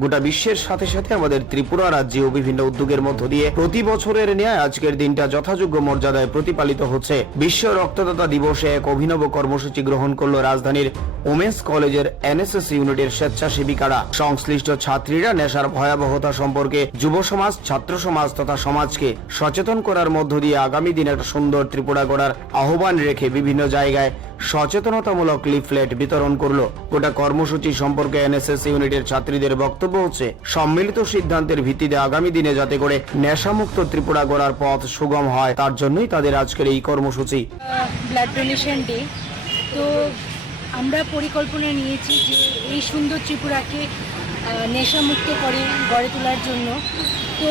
গোটা বিশ্বের সাথে সাথে আমাদের ত্রিপুরা রাজ্যেও বিভিন্ন উদ্যোগের মধ্য দিয়ে প্রতি বছরের ন্যায় আজকের দিনটা যথাযোগ্য মর্যাদায় প্রতিপালিত হচ্ছে। বিশ্ব রক্তদাতা দিবসে এক অভিনব কর্মসূচি গ্রহণ করল রাজধানীর ওমেন্স কলেজের এনএসএস ইউনিটের স্বেচ্ছাসেবীকারা। সংশ্লিষ্ট ছাত্রীরা নেশার ভয়াবহতা সম্পর্কে যুব সমাজ, ছাত্র সমাজ তথা সমাজকে সচেতন করার মধ্য দিয়ে আগামী দিনে একটা সুন্দর ত্রিপুরা গড়ার আহ্বান রেখে বিভিন্ন জায়গায় সচেতনতামূলক লিফলেট বিতরণ করলো। গোটা কর্মসূচি সম্পর্কে এনএসএস ইউনিটের ছাত্রীদের বক্তব্য হচ্ছে, সম্মিলিত সিদ্ধান্তের ভিত্তিতে আগামী দিনে যাতে করে নেশামুক্ত ত্রিপুরা গড়ার পথ সুগম হয়, তার জন্যই তাদের আজকের এই কর্মসূচি। ব্লাড ডোনেশন ডে, তো আমরা পরিকল্পনা নিয়েছি যে এই সুন্দর ত্রিপুরাকে নেশামুক্ত করে গড়ে তোলার জন্য। তো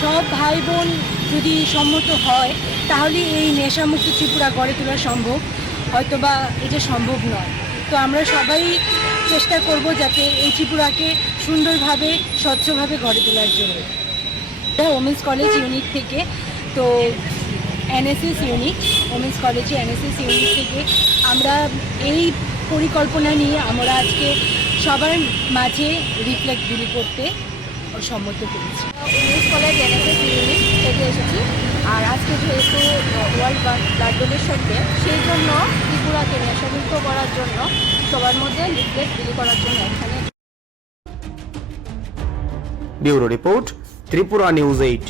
সব ভাই বোন যদি সম্মত হয় তাহলে এই নেশামুক্ত ত্রিপুরা গড়ে তোলা সম্ভব, হয়তোবা এটা সম্ভব নয়। তো আমরা সবাই চেষ্টা করব যাতে এই ত্রিপুরাকে সুন্দরভাবে স্বচ্ছভাবে গড়ে তোলার জন্য। এটা ওমেন্স কলেজ ইউনিট থেকে, তো এনএসএস ইউনিট, ওমেন্স কলেজে এনএসএস ইউনিট থেকে আমরা এই পরিকল্পনা নিয়ে আমরা আজকে সবার মাঝে রিফ্লেক্ট বিলি করতে সম্মত করেছি। ওমেন্স কলেজ এনএসএস ইউনিট থেকে এসেছি, আর আজকে যেহেতু ওয়ার্ল্ড ব্লাড ডোনেশন ডে, সেই জন্য ত্রিপুরাকে নেশামুক্ত করার জন্য সবার মধ্যে লিফলেট বিলি করার জন্য এখানে। Bureau report, Tripura news 8।